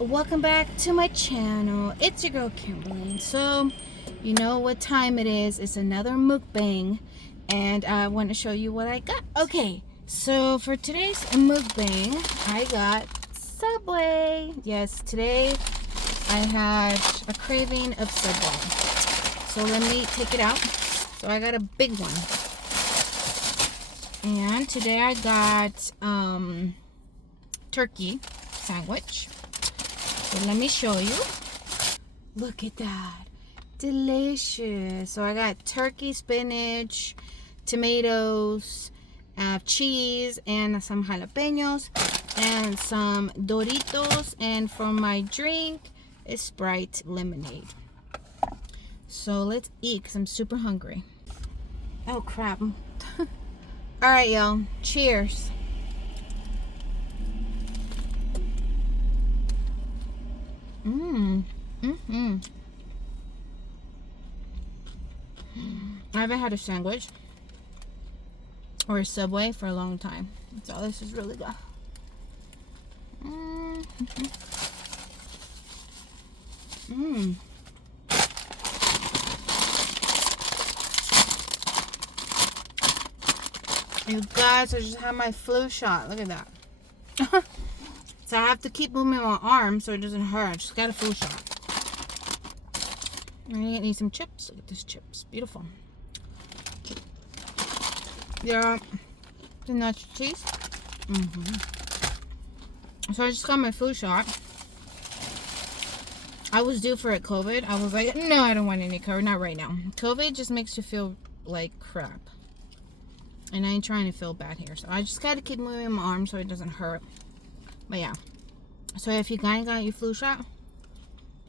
welcome back to my channel. It's your girl Kimberly. So you know what time it is. It's another mukbang, and I want to show you what I got. Okay, so for today's mukbang I got Subway. Yes, today I had a craving of Subway, so let me take it out. So I got a big one, and today I got turkey sandwich. So let me show you. Look at that. Delicious. So I got turkey, spinach, tomatoes, cheese, and some jalapenos, and some Doritos, and for my drink is Sprite lemonade. So let's eat because I'm super hungry. Oh crap. Alright y'all, cheers. I haven't had a sandwich or a Subway for a long time, so this is really good. You guys, I just had my flu shot. Look at that. So I have to keep moving my arm so it doesn't hurt. I just got a flu shot. I need some chips. Look at these chips. Beautiful. Yeah. The nacho cheese. So I just got my flu shot. I was due for it, COVID. I was like, no, I don't want any COVID. Not right now. COVID just makes you feel like crap. And I ain't trying to feel bad here. So I just got to keep moving my arm so it doesn't hurt. But yeah. So if you guys got your flu shot,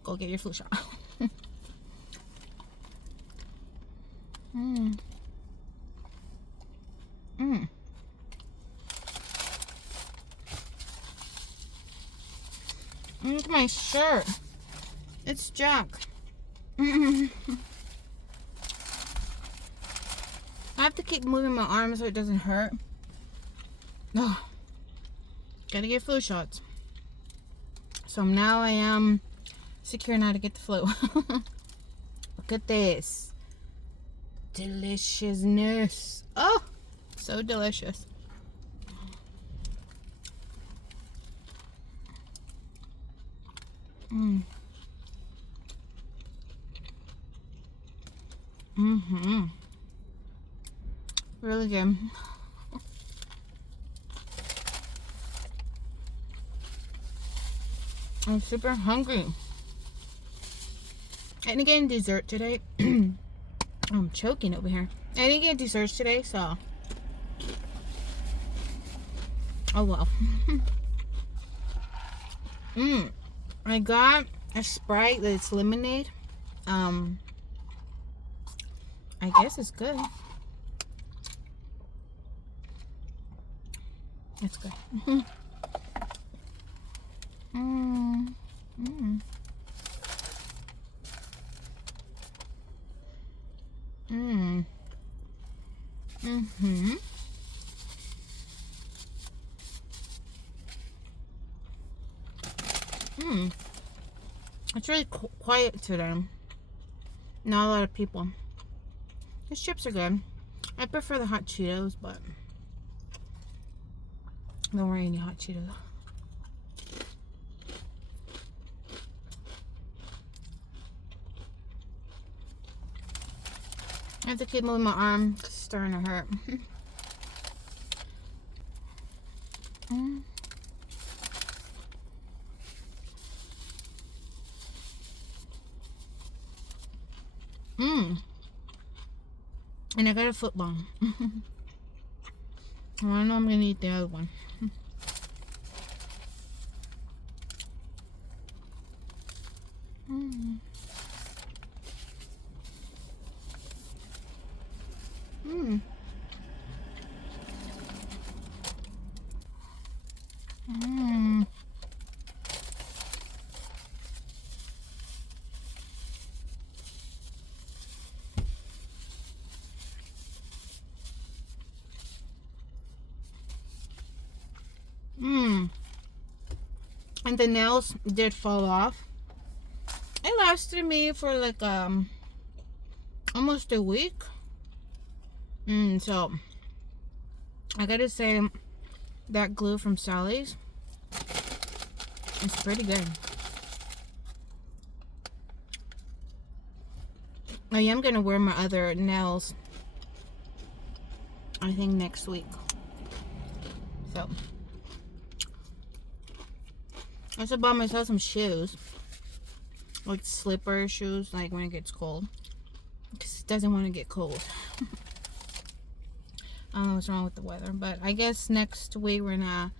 go get your flu shot. Look at my shirt. It's Jack. I have to keep moving my arm so it doesn't hurt. Oh, gotta get flu shots. So now I am secure now to get the flu. Look at this. Deliciousness. Oh, so delicious. Really good. I'm super hungry. I didn't get any dessert today. I'm choking over here. I didn't get desserts today, so oh well. I got a Sprite that's lemonade. I guess it's good. It's good. It's really quiet today. Not a lot of people. These chips are good. I prefer the hot Cheetos, but don't worry, any hot Cheetos. I have to keep moving my arm. It's starting to hurt. And I got a foot long. I know I'm gonna eat the other one. And the nails did fall off. It lasted me for like almost a week. So I gotta say that glue from Sally's is pretty good. I am gonna wear my other nails, I think, next week. So I also bought myself some shoes, like slipper shoes, like when it gets cold, because it doesn't want to get cold. I don't know what's wrong with the weather, but I guess next week we're gonna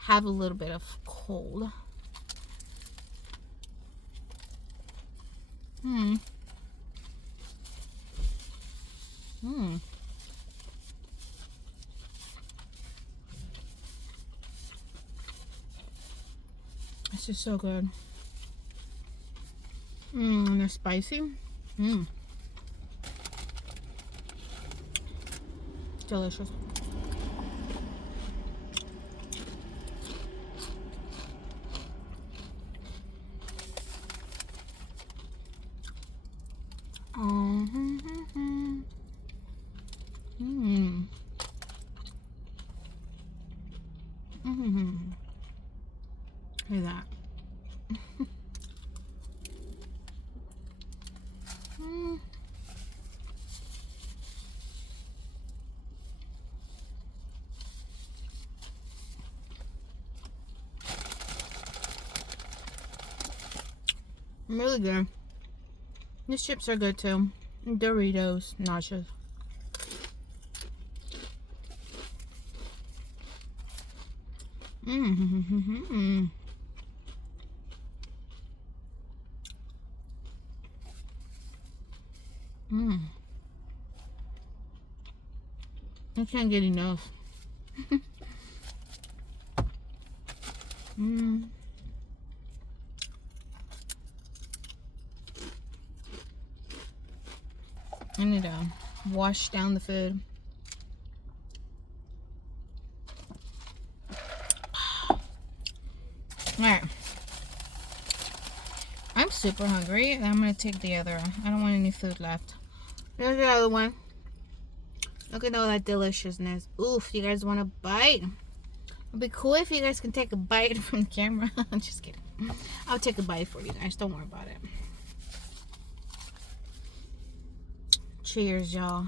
have a little bit of cold. This is so good. And they're spicy. Delicious. Look at that. Really good. These chips are good too. Doritos, nachos. I can't get enough. I need to wash down the food. Alright. I'm super hungry, and I'm going to take the other. I don't want any food left. There's the other one. Look at all that deliciousness. Oof, you guys want a bite? It'd be cool if you guys can take a bite from the camera. I'm just kidding. I'll take a bite for you guys. Don't worry about it. Cheers, y'all.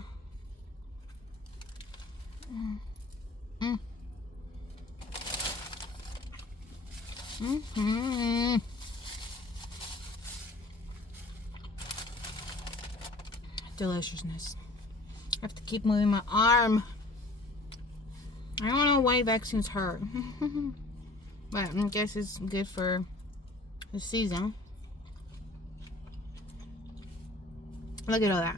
Deliciousness. I have to keep moving my arm. I don't know why vaccines hurt. But I guess it's good for the season. Look at all that.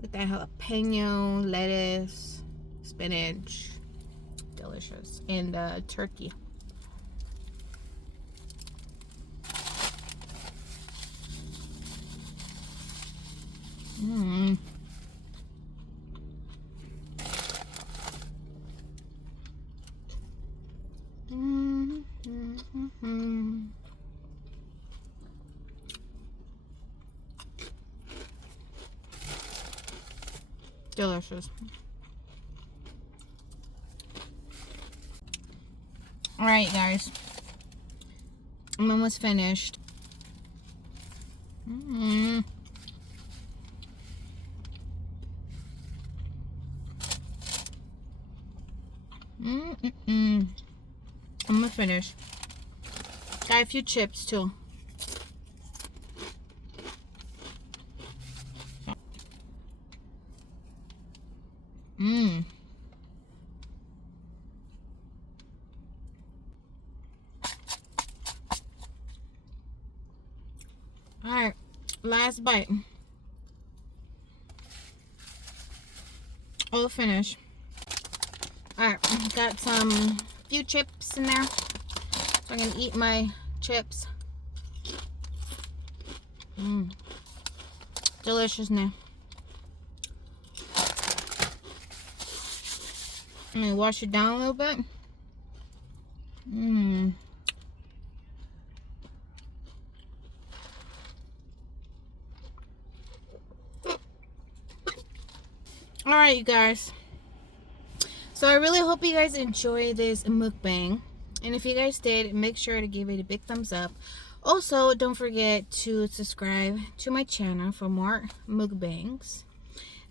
Look at that jalapeno, lettuce, spinach. Delicious. And turkey. Delicious. Alright, guys. I'm almost finished. I'm gonna finish. Got a few chips too. Alright, last bite. All finished. Alright, got some few chips in there. So I'm gonna eat my chips. Delicious now. I'm gonna wash it down a little bit. All right, you guys. So I really hope you guys enjoy this mukbang. And if you guys did, make sure to give it a big thumbs up. Also, don't forget to subscribe to my channel for more mukbangs.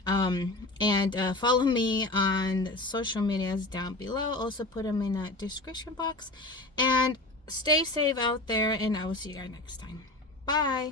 And follow me on social medias down below. Also put them in the description box. And stay safe out there, and I will see you guys next time. Bye.